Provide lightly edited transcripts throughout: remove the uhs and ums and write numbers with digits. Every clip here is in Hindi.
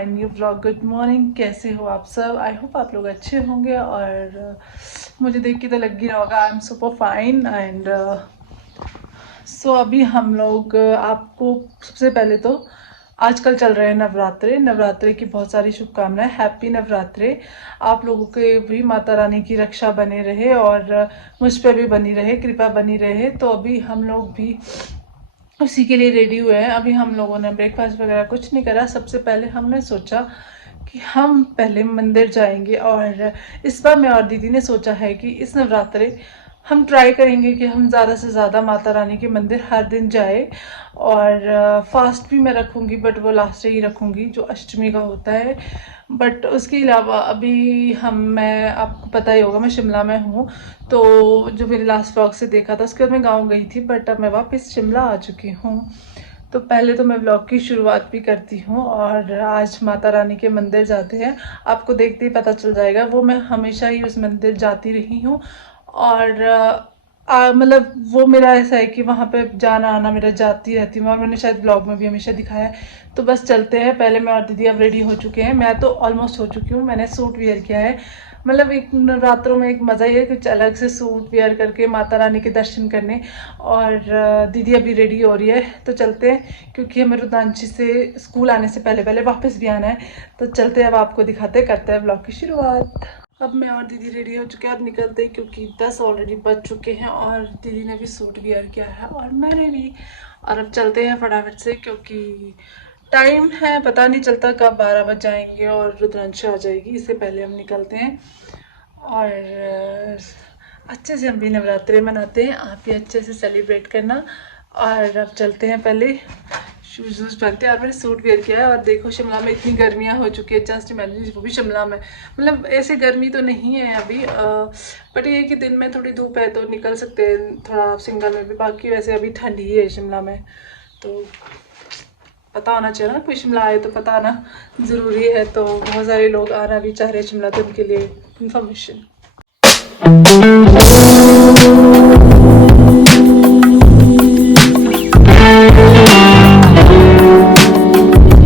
My new blog. Good morning, कैसे हो आप सब? आई होप आप लोग अच्छे होंगे और मुझे देख के तो लग ही रहा होगा I am super fine. And so अभी हम लोग आपको सबसे पहले तो आजकल चल रहे हैं नवरात्रे। नवरात्रे की बहुत सारी शुभकामनाएं। हैप्पी नवरात्रे। आप लोगों के भी माता रानी की रक्षा बने रहे और मुझ पे भी बनी रहे, कृपा बनी रहे। तो अभी हम लोग भी उसी के लिए रेडी हुए हैं। अभी हम लोगों ने ब्रेकफास्ट वगैरह कुछ नहीं करा। सबसे पहले हमने सोचा कि हम पहले मंदिर जाएंगे और इस बार मैं और दीदी ने सोचा है कि इस नवरात्रे हम ट्राई करेंगे कि हम ज़्यादा से ज़्यादा माता रानी के मंदिर हर दिन जाए। और फास्ट भी मैं रखूँगी, बट वो लास्ट डे ही रखूँगी जो अष्टमी का होता है। बट उसके अलावा अभी मैं आपको पता ही होगा मैं शिमला में हूँ। तो जो मेरे लास्ट व्लॉग से देखा था उसके बाद मैं गाँव गई थी, बट अब मैं वापस शिमला आ चुकी हूँ। तो पहले तो मैं व्लॉग की शुरुआत भी करती हूँ और आज माता रानी के मंदिर जाते हैं। आपको देखते ही पता चल जाएगा, वो मैं हमेशा ही उस मंदिर जाती रही हूँ। और मतलब वो मेरा ऐसा है कि वहाँ पे जाना आना मेरा जाती रहती हूँ और मैंने शायद ब्लॉग में भी हमेशा दिखाया है। तो बस चलते हैं। पहले मैं और दीदी अब रेडी हो चुके हैं। मैं तो ऑलमोस्ट हो चुकी हूँ। मैंने सूट वेयर किया है। मतलब एक नवरात्रों में एक मज़ा ही है कुछ अलग से सूट वेयर करके माता रानी के दर्शन करने। और दीदी अभी रेडी हो रही है तो चलते हैं, क्योंकि हमें रुद्रांशी से स्कूल आने से पहले पहले वापस भी आना है। तो चलते हैं, अब आपको दिखाते करते हैं ब्लॉग की शुरुआत। अब मैं और दीदी रेडी हो चुके हैं, अब निकलते हैं क्योंकि 10 ऑलरेडी बज चुके हैं और दीदी ने भी सूट वेयर किया है और मैंने भी। और अब चलते हैं फटाफट से क्योंकि टाइम है, पता नहीं चलता कब 12 बज जाएंगे और रुद्रांशी आ जाएगी। इससे पहले हम निकलते हैं और अच्छे से हम भी नवरात्रे मनाते हैं। आप भी अच्छे से सेलिब्रेट करना। और अब चलते हैं, पहले शूज़ वूज़ पहनते हैं। और मैंने सूट वेयर किया है और देखो शिमला में इतनी गर्मियाँ हो चुकी है। जस्ट इमेजिन, वो भी शिमला में। मतलब ऐसे गर्मी तो नहीं है अभी, बट ये है कि दिन में थोड़ी धूप है तो निकल सकते हैं थोड़ा सिंगल में भी। बाकी वैसे अभी ठंडी ही है शिमला में। तो पता होना चाहिए ना, कोई शिमला आए तो पता आना ज़रूरी है। तो बहुत सारे लोग आना भी चाह रहे हैं शिमला, तो उनके लिए इंफॉर्मेशन।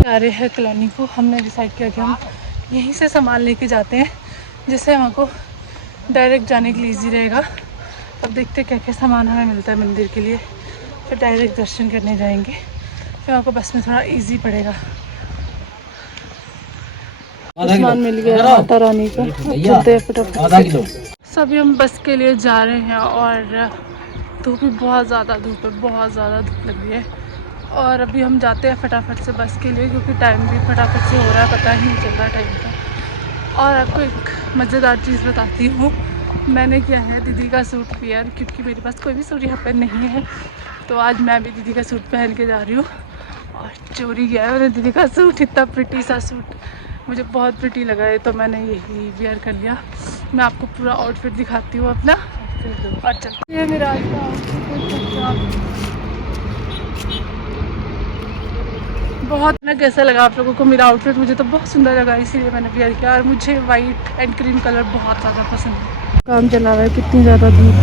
आ रहे हैं कॉलोनी को। हमने डिसाइड किया कि हम यहीं से सामान लेके जाते हैं, जिससे हमको डायरेक्ट जाने के लिए ईजी रहेगा। अब देखते हैं क्या क्या सामान हमें मिलता है मंदिर के लिए, फिर डायरेक्ट दर्शन करने जाएंगे। फिर हमको बस में थोड़ा इजी पड़ेगा। सामान मिल गया माता रानी का। चलते हैं फटाफट। सभी हम बस के लिए जा रहे हैं और धूप भी बहुत ज़्यादा धूप है, बहुत ज़्यादा धूप लग रही है। और अभी हम जाते हैं फटाफट से बस के लिए, क्योंकि टाइम भी फटाफट से हो रहा है, पता ही नहीं चल रहा टाइम का। और आपको एक मज़ेदार चीज़ बताती हूँ, मैंने किया है दीदी का सूट वेयर, क्योंकि मेरे पास कोई भी सूट यहाँ पर नहीं है। तो आज मैं भी दीदी का सूट पहन के जा रही हूँ। और चोरी किया है मैंने दीदी का सूट, इतना प्रिटी सा सूट मुझे बहुत प्रिटी लगा है, तो मैंने यही वेयर कर लिया। मैं आपको पूरा आउटफिट दिखाती हूँ अपना। और चलते हैं मेरा आज का आउटफिट। बहुत ना कैसा लगा आप लोगों को मेरा आउटफिट? मुझे तो बहुत सुंदर लगा, इसीलिए मैंने वेयर किया। और मुझे वाइट एंड क्रीम कलर बहुत ज़्यादा पसंद है। काम चला रहा है, कितनी ज़्यादा धूप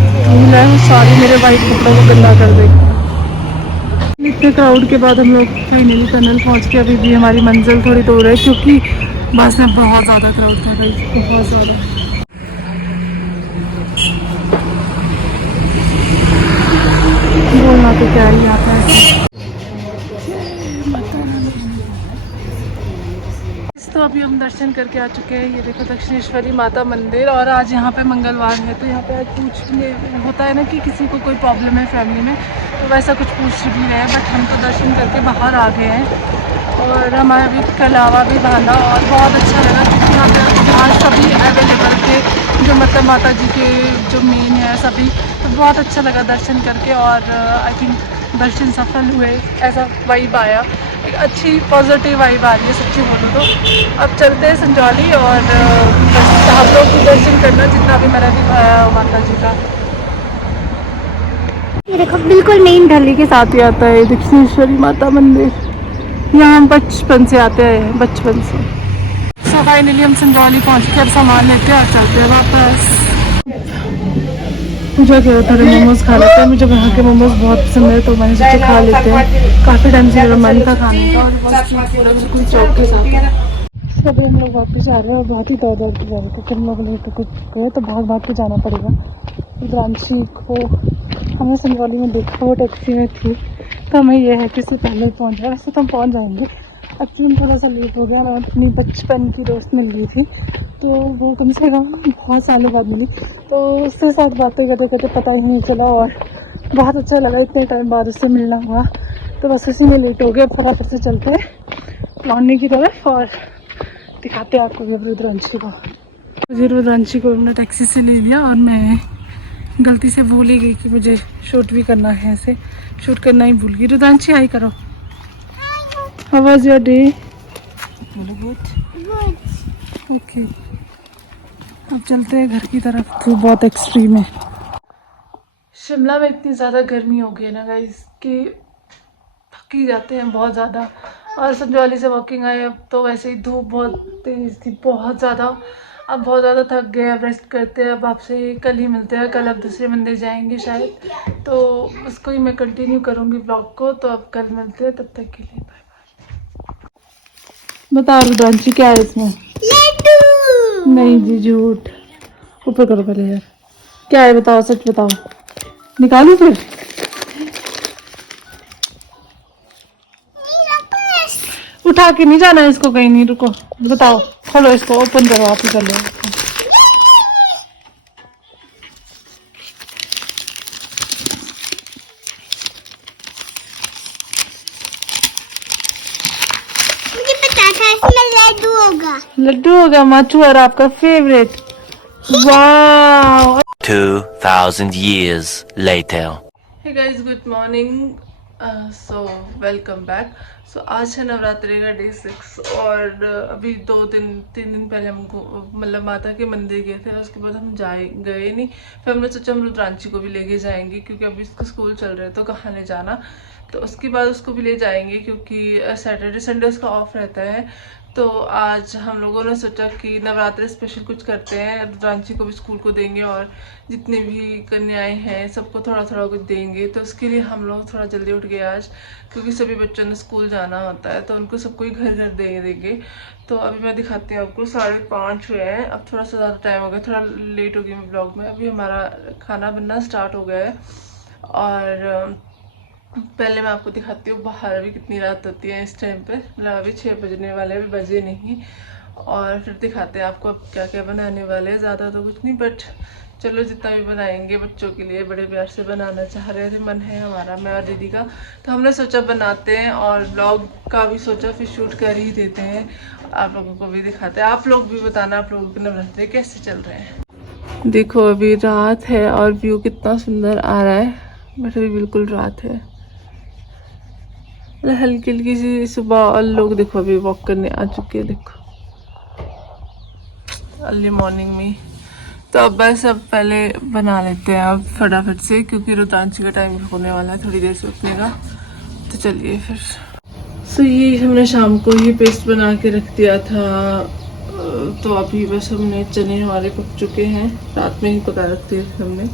है, सारे मेरे वाइट कपड़ों को गंदा कर देगी। इतने क्राउड के बाद हम लोग फाइनली टनल पहुँच के अभी भी हमारी मंजिल थोड़ी दूर है, क्योंकि बस में बहुत ज़्यादा क्राउड था भाई, बहुत ज़्यादा। बोलना तो क्या ही आता है। तो अभी हम दर्शन करके आ चुके हैं। ये देखो दक्षिणेश्वरी माता मंदिर। और आज यहाँ पे मंगलवार है, तो यहाँ पे आज पूछने होता है ना कि किसी को कोई प्रॉब्लम है फैमिली में, तो वैसा कुछ पूछ भी रहे हैं। बट हम तो दर्शन करके बाहर आ गए हैं और हमारा भी कलावा भी बांधा और बहुत अच्छा लगा, क्योंकि यहाँ पे आज सभी अवेलेबल थे, जो मतलब माता जी के जो मेन है सभी। तो बहुत अच्छा लगा दर्शन करके और आई थिंक दर्शन सफल हुए, ऐसा वाइब आया। एक अच्छी पॉजिटिव वाइब आ रही है सच्ची बोलो तो। अब चलते हैं संजौली और बस आप लोग भी दर्शन करना जितना भी मैंने दिखाया माता जी का। ये देखो बिल्कुल मेन ढली के साथ ही आता है दक्षिणेश्वरी माता मंदिर। यहाँ हम बचपन से आते हैं, बचपन से। सो फाइनली हम संजौली पहुँच के अब सामान लेते हैं और चलते हैं वापस। मुझे क्या थोड़े मोमोज खा लेते हैं, मुझे वहाँ के मोमोज बहुत पसंद है, तो मैंने सोचा खा लेते हैं। काफ़ी टाइम से मेरा मन था खाने का। और बस बिल्कुल चौक के साथ तब हम लोग वापस आ रहे हैं और बहुत ही दौड़ दौड़ के जा रहे थे, फिर हम लोग लेट हो गए तो बहुत भाग के जाना पड़ेगा। रुद्रांशी को हमने संजौली में देखा, वो टैक्सी में थी, तो हमें ये है कि इससे पहले पहुँच जाए। वैसे तो हम पहुँच जाएंगे, एक्चुअली थोड़ा सा लेट हो गया और अपनी बचपन की दोस्त मिल गई थी, तो वो कम से कम बहुत सालों बाद मिली, तो उसके साथ बातें करते करते पता ही नहीं चला और बहुत अच्छा लगा, इतने टाइम बाद उससे मिलना हुआ। तो बस उसी में लेट हो गया, फटाफट से चलते हैं लौंडे की तरफ और दिखाते हैं आपको रुद्रांशी को। मुझे रुद्रांशी को हमने टैक्सी से ले लिया और मैं गलती से भूल ही गई कि मुझे शूट भी करना है, ऐसे शूट करना ही भूल गई। रुद्रांशी हाई करो। How was your day? Good. Okay, अब चलते हैं घर की तरफ। धूप बहुत एक्सट्रीम है। शिमला में इतनी ज़्यादा गर्मी हो गई है ना गाइस कि थक ही जाते हैं बहुत ज़्यादा। और संजौली से वॉकिंग आए, अब तो वैसे ही धूप बहुत तेज़ थी, बहुत ज़्यादा। अब बहुत ज़्यादा थक गए, अब रेस्ट करते हैं। अब आपसे कल ही मिलते हैं, कल अब दूसरे मंदिर जाएंगे शायद, तो उसको ही मैं कंटिन्यू करूँगी ब्लॉग को। तो अब कल मिलते हैं, तब तक के लिए बाय बाय। बताओ रुद्रांशी क्या है इसमें? लड्डू। नहीं जी, झूठ। ऊपर करो पहले यार, क्या है बताओ, सच बताओ। निकालू फिर? उठा के नहीं जाना है इसको कहीं, नहीं, रुको बताओ। खोलो इसको, ओपन करो, आप ही कर लो। मुझे पता था इसमें लड्डू होगा। लड्डू होगा, माचू और आपका favourite. Wow. 2000 years later. Hey guys, good morning. So welcome back. So आज है नवरात्रि का डे 6 और अभी 2 दिन 3 दिन पहले हम मतलब माता के मंदिर गए थे। उसके बाद हम गए नहीं। फिर हमने सोचा हम रुद्रांशी को भी लेके जाएंगे क्योंकि अभी इसका स्कूल चल रहा है, तो कहाँ ले जाना। तो उसके बाद उसको भी ले जाएंगे क्योंकि सैटरडे संडे उसका ऑफ रहता है। तो आज हम लोगों ने सोचा कि नवरात्रि स्पेशल कुछ करते हैं, रुद्रांशी को भी स्कूल को देंगे और जितनी भी कन्याएं हैं सबको थोड़ा थोड़ा कुछ देंगे। तो उसके लिए हम लोग थोड़ा जल्दी उठ गए आज, क्योंकि सभी बच्चों ने स्कूल जाना होता है, तो उनको सबको ही घर घर दे देंगे। तो अभी मैं दिखाती हूँ आपको, 5:30 हुए हैं। अब थोड़ा सा ज़्यादा टाइम हो गया, थोड़ा लेट हो गई मैं ब्लॉग में। अभी हमारा खाना बनना स्टार्ट हो गया है और पहले मैं आपको दिखाती हूँ बाहर अभी कितनी रात होती है इस टाइम पे। मतलब अभी 6 बजने वाले, अभी बजे नहीं। और फिर दिखाते हैं आपको अब क्या क्या बनाने वाले हैं। ज़्यादा तो कुछ नहीं, बट चलो जितना भी बनाएंगे बच्चों के लिए, बड़े प्यार से बनाना चाह रहे थे, मन है हमारा, मैं और दीदी का। तो हमने सोचा बनाते हैं और ब्लॉग का भी सोचा फिर शूट कर ही देते हैं, आप लोगों को भी दिखाते हैं। आप लोग भी बताना आप लोगों के नवरात्रे कैसे चल रहे हैं। देखो अभी रात है और व्यू कितना सुंदर आ रहा है, बट अभी बिल्कुल रात है, हल्की हल्की सी सुबह। और लोग देखो अभी वॉक करने आ चुके हैं, देखो अर्ली मॉर्निंग में। तो अब बस अब पहले बना लेते हैं अब फटाफट से, क्योंकि रुद्रांशी का टाइम होने वाला है थोड़ी देर से उठने का। तो चलिए फिर। सो ये हमने शाम को ये पेस्ट बना के रख दिया था, तो अभी बस हमने चने हमारे पक चुके हैं, रात में ही पका रखते थे हमने।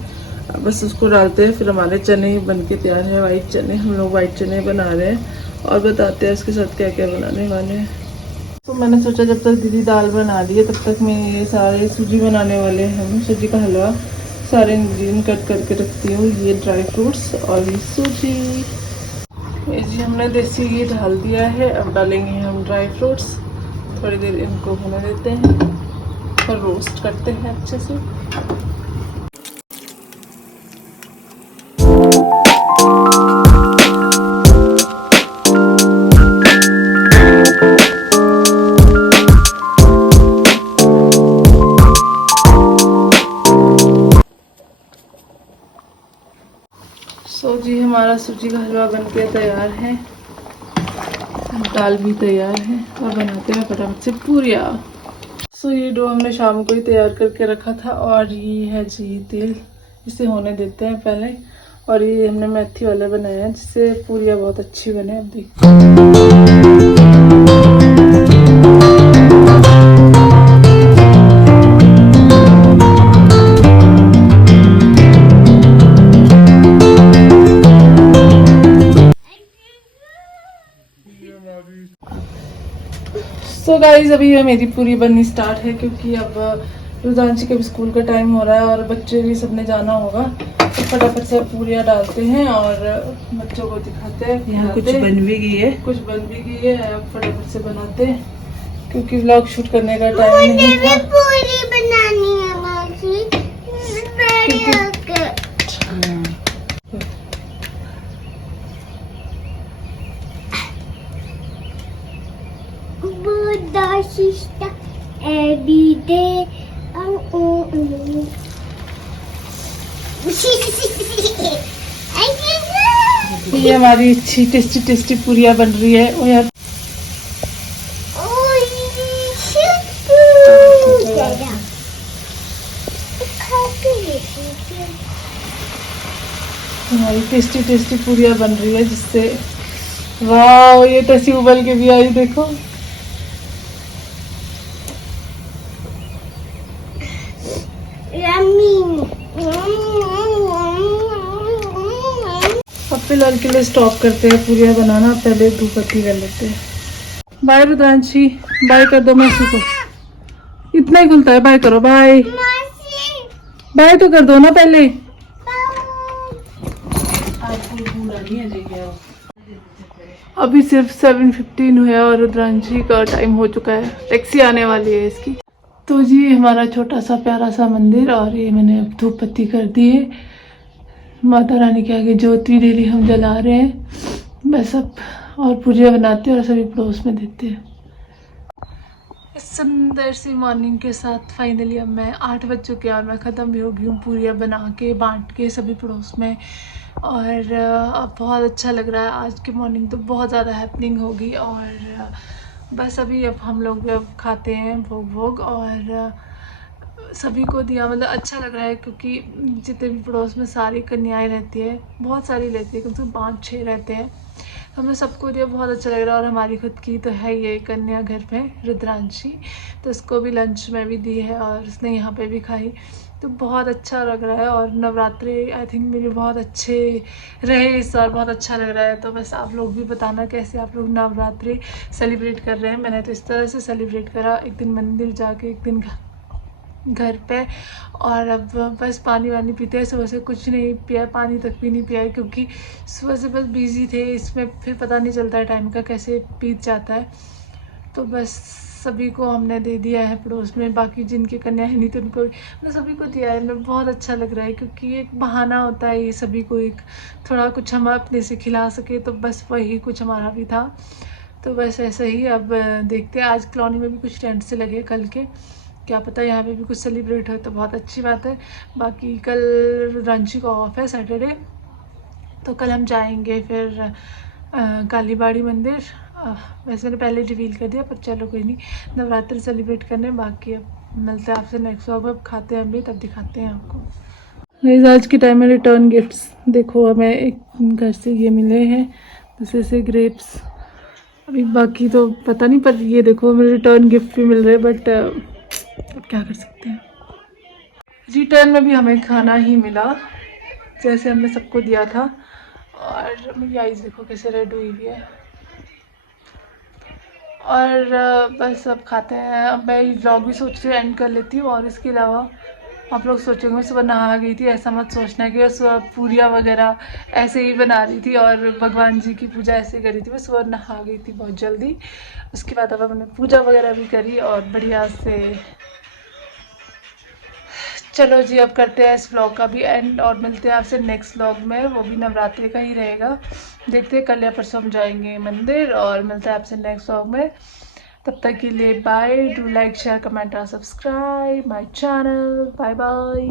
बस उसको डालते हैं, फिर हमारे चने बन के तैयार है, वाइट चने। हम लोग वाइट चने बना रहे हैं और बताते हैं उसके साथ क्या क्या बनाने वाले हैं। तो मैंने सोचा जब तक दीदी दाल बना रही है तब तक मैं ये सारे सूजी बनाने वाले हैं, हम सूजी का हलवा। सारे इंग्रेडिएंट कट करके रखती हूँ, ये ड्राई फ्रूट्स और ये सूजी। ये जी हमने देसी घी डाल दिया है, अब डालेंगे हम ड्राई फ्रूट्स। थोड़ी देर इनको होने देते हैं और रोस्ट करते हैं अच्छे से। सो जी हमारा सूजी का हलवा बन के तैयार है, दाल भी तैयार है और बनाते हैं फटाफट से पूरियाँ। सो ये डो हमने शाम को ही तैयार करके रखा था और ये है जी तेल, इसे होने देते हैं पहले। और ये हमने मेथी वाला बनाया है जिससे पूरियाँ बहुत अच्छी बने। अब देखिए सो गाइज अभी ये मेरी पूरी बननी स्टार्ट है क्योंकि अब रुद्रांशी के भी स्कूल का टाइम हो रहा है और बच्चे भी सबने जाना होगा, तो फटाफट से पूरियाँ डालते हैं और बच्चों को दिखाते हैं। यहाँ कुछ बन भी गई है, कुछ बन भी गई है, अब फटाफट से बनाते हैं क्योंकि व्लॉग शूट करने का टाइम नहीं था। पूरी बनानी है मासी। Sister, every day. ये हमारी अच्छी टेस्टी टेस्टी पूरियाँ बन रही है। ओ यार हमारी टेस्टी टेस्टी पूरियाँ बन रही है जिससे वाह ये तसी उबल के भी आई देखो। अब फिलहाल के लिए स्टॉप करते हैं पूरियाँ बनाना, पहले धूप बत्ती कर लेते हैं। बाय रुद्रांशी, बाय कर दो मौसी को, इतना ही खुलता है। बाय करो, बाय बाय तो कर दो ना पहले। अभी सिर्फ 7:15 हुआ और रुद्रांशी का टाइम हो चुका है, टैक्सी आने वाली है इसकी। तो जी हमारा छोटा सा प्यारा सा मंदिर और ये मैंने अब धूप बत्ती कर दी है। माता रानी के आगे ज्योति डेली हम जला रहे हैं बस अब, और पूजा बनाते हैं और सभी पड़ोस में देते हैं। इस सुंदर सी मॉर्निंग के साथ फाइनली अब मैं 8 बज चुके हैं और मैं ख़त्म भी हो गई हूँ पूरियाँ बना के बांट के सभी पड़ोस में। और अब बहुत अच्छा लग रहा है। आज की मॉर्निंग तो बहुत ज़्यादा हैपनिंग होगी और बस अभी अब हम लोग अब खाते हैं भोग और सभी को दिया, मतलब अच्छा लग रहा है क्योंकि जितने भी पड़ोस में सारी कन्याएं रहती है, बहुत सारी रहती है, कम से कम 5-6 रहते हैं, तो हमें सबको दिया, बहुत अच्छा लग रहा है। और हमारी खुद की तो है ये कन्या घर पे रुद्रांशी, तो उसको भी लंच में भी दी है और उसने यहाँ पे भी खाई, तो बहुत अच्छा लग रहा है। और नवरात्रि आई थिंक मेरे बहुत अच्छे रहे इस बार, बहुत अच्छा लग रहा है। तो बस आप लोग भी बताना कैसे आप लोग नवरात्रि सेलिब्रेट कर रहे हैं। मैंने तो इस तरह से सेलिब्रेट करा, एक दिन मंदिर जाके एक दिन घर पे, और अब बस पानी वानी पीते हैं। सुबह से कुछ नहीं पिया, पानी तक भी नहीं पिया है क्योंकि सुबह से बस बिज़ी थे इसमें, फिर पता नहीं चलता है टाइम का कैसे बीत जाता है। तो बस सभी को हमने दे दिया है पड़ोस में, बाकी जिनकी कन्या है नहीं तो उनको मतलब सभी को दिया है। मैं बहुत अच्छा लग रहा है क्योंकि एक बहाना होता है ये सभी को, एक थोड़ा कुछ हम अपने से खिला सके, तो बस वही कुछ हमारा भी था। तो बस ऐसे ही अब देखते हैं। आज कॉलोनी में भी कुछ टेंट से लगे, कल के क्या पता यहाँ पे भी कुछ सेलिब्रेट हो तो बहुत अच्छी बात है। बाकी कल रुद्रांशी का ऑफ है सैटरडे, तो कल हम जाएंगे फिर कालीबाड़ी मंदिर। वैसे मैंने पहले रिवील कर दिया पर चलो कोई नहीं, नवरात्रि सेलिब्रेट करने। बाकी अब मिलते हैं आपसे नेक्स्ट व्लॉग में, अब खाते हैं हम भी, तब दिखाते हैं आपको। आज के टाइम में रिटर्न गिफ्ट्स देखो, हमें एक घर से ये मिले हैं दूसरे से ग्रेप्स, अभी बाकी तो पता नहीं, पर ये देखो हमें रिटर्न गिफ्ट भी मिल रहे हैं, बट अब क्या कर सकते हैं। रिटर्न में भी हमें खाना ही मिला जैसे हमने सबको दिया था। और मेरी आइज़ देखो कैसे रेड हुई हुई है। और बस अब खाते हैं। अब मैं व्लॉग भी सोच रही हूँ एंड कर लेती हूँ। और इसके अलावा आप लोग सोचोगे मैं सुबह नहा गई थी, ऐसा मत सोचना कि सुबह पूरियाँ वगैरह ऐसे ही बना रही थी और भगवान जी की पूजा ऐसे ही करी थी। मैं सुबह नहा गई थी बहुत जल्दी, उसके बाद अब हमने पूजा वगैरह भी करी और बढ़िया से। चलो जी अब करते हैं इस व्लॉग का भी एंड और मिलते हैं आपसे नेक्स्ट व्लॉग में, वो भी नवरात्रि का ही रहेगा। देखते हैं कल या परसों हम जाएंगे मंदिर, और मिलते हैं आपसे नेक्स्ट व्लॉग में। तब तक के लिए bye, do like share comment और subscribe my channel, bye bye.